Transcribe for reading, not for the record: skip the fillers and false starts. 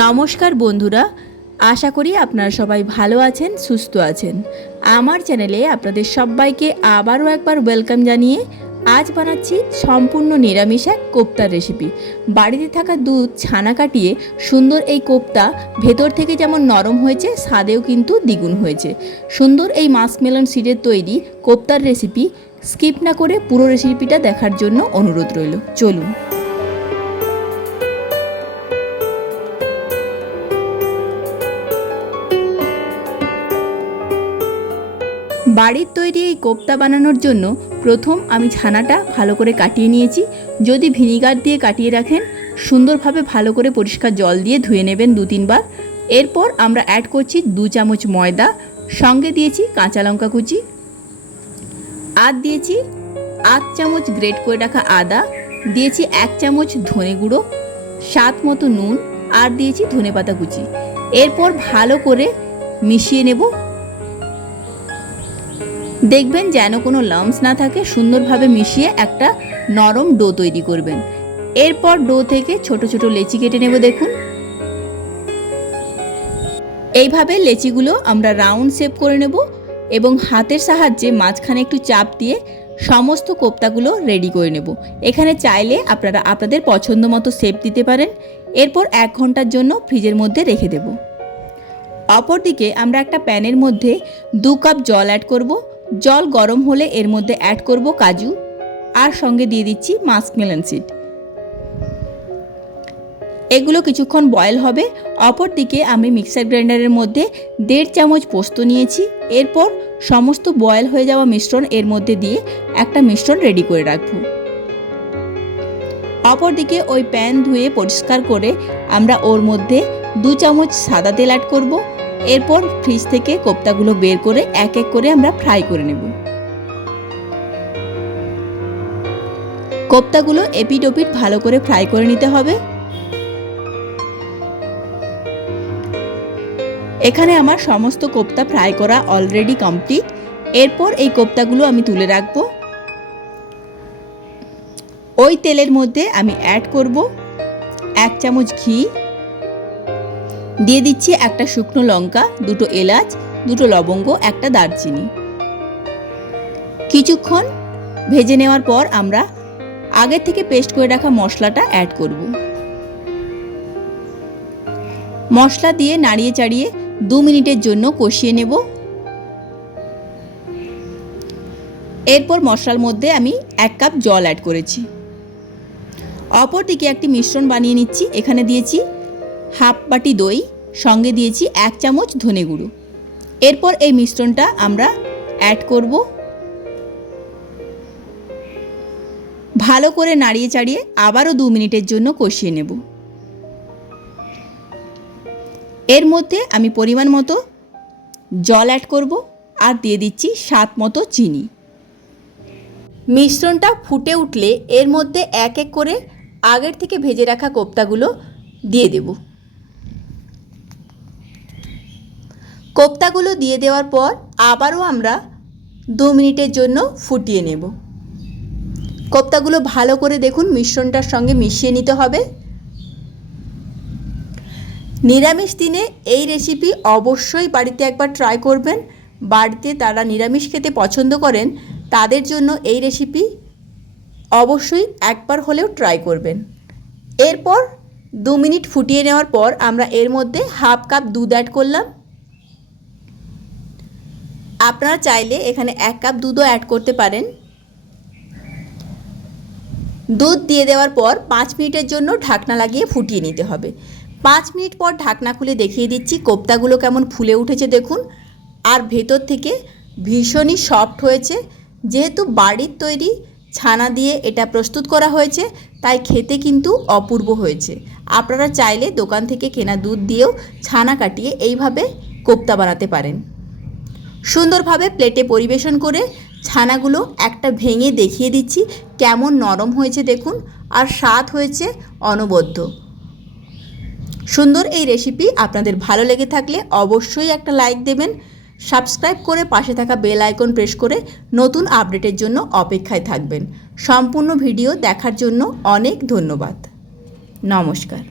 নমস্কার বন্ধুরা, আশা করি আপনারা সবাই ভালো আছেন, সুস্থ আছেন। আমার চ্যানেলে আপনাদের সবাইকে আবারও একবার ওয়েলকাম জানিয়ে আজ বানাচ্ছি সম্পূর্ণ নিরামিষ এক কোপ্তার রেসিপি। বাড়িতে থাকা দুধ ছানা কাটিয়ে সুন্দর এই কোপ্তা ভেতর থেকে যেমন নরম হয়েছে, স্বাদেও কিন্তু দ্বিগুণ হয়েছে। সুন্দর এই মাস্কমেলন সিডের তৈরি কোপ্তার রেসিপি স্কিপ না করে পুরো রেসিপিটা দেখার জন্য অনুরোধ রইল। চলুন। বাড়ির তৈরি এই কোপ্তা বানানোর জন্য প্রথম আমি ছানাটা ভালো করে কাটিয়ে নিয়েছি। যদি ভিনিগার দিয়ে কাটিয়ে রাখেন, সুন্দরভাবে ভালো করে পরিষ্কার জল দিয়ে ধুয়ে নেবেন 2-3 বার। এরপর আমরা অ্যাড করছি 2 চামচ ময়দা, সঙ্গে দিয়েছি কাঁচা লঙ্কা কুচি, আর দিয়েছি 8 চামচ গ্রেট করে রাখা আদা, দিয়েছি 1 চামচ ধনে গুঁড়ো, স্বাদ মতো নুন, আর দিয়েছি ধনেপাতা কুচি। এরপর ভালো করে মিশিয়ে নেব। দেখবেন যেন কোনো লাম্পস না থাকে, সুন্দরভাবে মিশিয়ে একটা নরম ডো তৈরি করবেন। এরপর ডো থেকে ছোট ছোট লেচি কেটে নেব। দেখুন, এইভাবে লেচিগুলো আমরা রাউন্ড শেপ করে নেব এবং হাতের সাহায্যে মাঝখানে একটু চাপ দিয়ে সমস্ত কোপ্তাগুলো রেডি করে নেব। এখানে চাইলে আপনারা আপনাদের পছন্দ মতো শেপ দিতে পারেন। এরপর 1 ঘন্টার জন্য ফ্রিজের মধ্যে রেখে দেব। অপরদিকে আমরা একটা প্যানের মধ্যে 2 কাপ জল অ্যাড করব। জল গরম হলে এর মধ্যে অ্যাড করব কাজু, আর সঙ্গে দিয়ে দিচ্ছি মাস্কমেলন সিড। এগুলো কিছুক্ষণ বয়েল হবে। অপরদিকে আমি মিক্সার গ্রাইন্ডারের মধ্যে 1.5 চামচ পোস্ত নিয়েছি। এরপর সমস্ত বয়েল হয়ে যাওয়া মিশ্রণ এর মধ্যে দিয়ে একটা মিশ্রণ রেডি করে রাখবো। অপরদিকে ওই প্যান ধুয়ে পরিষ্কার করে আমরা ওর মধ্যে 2 চামচ সাদা তেল অ্যাড করব। এরপর ফ্রিজ থেকে কোপ্তাগুলো বের করে এক এক করে আমরা ফ্রাই করে নেব। কোপ্তাগুলো এপিট ওপিট ভালো করে ফ্রাই করে নিতে হবে। এখানে আমার সমস্ত কোপ্তা ফ্রাই করা অলরেডি কমপ্লিট। এরপর এই কোপ্তাগুলো আমি তুলে রাখব। ওই তেলের মধ্যে আমি অ্যাড করব 1 চামচ ঘি, দিয়ে দিচ্ছি একটা শুকনো লঙ্কা, 2টো এলাচ, 2টো লবঙ্গ, একটা দারচিনি। কিছুক্ষণ ভেজে নেওয়ার পর আমরা আগে থেকে পেস্ট করে রাখা মশলাটা অ্যাড করব। মশলা দিয়ে নাড়িয়ে চাড়িয়ে 2 মিনিটের জন্য কষিয়ে নেব। এরপর মশলার মধ্যে আমি 1 কাপ জল অ্যাড করেছি। অপরদিকে একটি মিশ্রণ বানিয়ে নিচ্ছি। এখানে দিয়েছি হাফ বাটি দই, সঙ্গে দিয়েছি 1 চামচ ধনে গুঁড়ো। এরপর এই মিশ্রণটা আমরা অ্যাড করব। ভালো করে নাড়িয়ে চাড়িয়ে আবারও 2 মিনিটের জন্য কষিয়ে নেব। এর মধ্যে আমি পরিমাণ মতো জল অ্যাড করব, আর দিয়ে দিচ্ছি স্বাদ মতো চিনি। মিশ্রণটা ফুটে উঠলে এর মধ্যে এক এক করে আগের থেকে ভেজে রাখা কোপ্তাগুলো দিয়ে দেব। কোপ্তাগুলো দিয়ে দেওয়ার পর আবারও আমরা 2 মিনিটের জন্য ফুটিয়ে নেব। কোপ্তাগুলো ভালো করে দেখুন মিশ্রণটার সঙ্গে মিশিয়ে নিতে হবে। নিরামিষ দিনে এই রেসিপি অবশ্যই বাড়িতে একবার ট্রাই করবেন। বাড়িতে তারা নিরামিষ খেতে পছন্দ করেন, তাদের জন্য এই রেসিপি অবশ্যই একবার হলেও ট্রাই করবেন। এরপর 2 মিনিট ফুটিয়ে নেওয়ার পর আমরা এর মধ্যে হাফ কাপ দুধ অ্যাড করলাম। আপনারা চাইলে এখানে 1 কাপ দুধও অ্যাড করতে পারেন। দুধ দিয়ে দেওয়ার পর 5 মিনিটের জন্য ঢাকনা লাগিয়ে ফুটিয়ে নিতে হবে। 5 মিনিট পর ঢাকনা খুলে দেখিয়ে দিচ্ছি কোপ্তাগুলো কেমন ফুলে উঠেছে দেখুন, আর ভেতর থেকে ভীষণই সফট হয়েছে। যেহেতু বাড়ির তৈরি ছানা দিয়ে এটা প্রস্তুত করা হয়েছে, তাই খেতে কিন্তু অপূর্ব হয়েছে। আপনারা চাইলে দোকান থেকে কেনা দুধ দিয়েও ছানা কাটিয়ে এইভাবে কোপ্তা বানাতে পারেন। সুন্দরভাবে প্লেটে পরিবেশন করে ছানাগুলো একটা ভেঙে দেখিয়ে দিচ্ছি কেমন নরম হয়েছে দেখুন, আর স্বাদ হয়েছে অনবদ্য। সুন্দর এই রেসিপি আপনাদের ভালো লেগে থাকলে অবশ্যই একটা লাইক দেবেন। সাবস্ক্রাইব করে পাশে থাকা বেল আইকন প্রেস করে নতুন আপডেটের জন্য অপেক্ষায় থাকবেন। সম্পূর্ণ ভিডিও দেখার জন্য অনেক ধন্যবাদ। নমস্কার।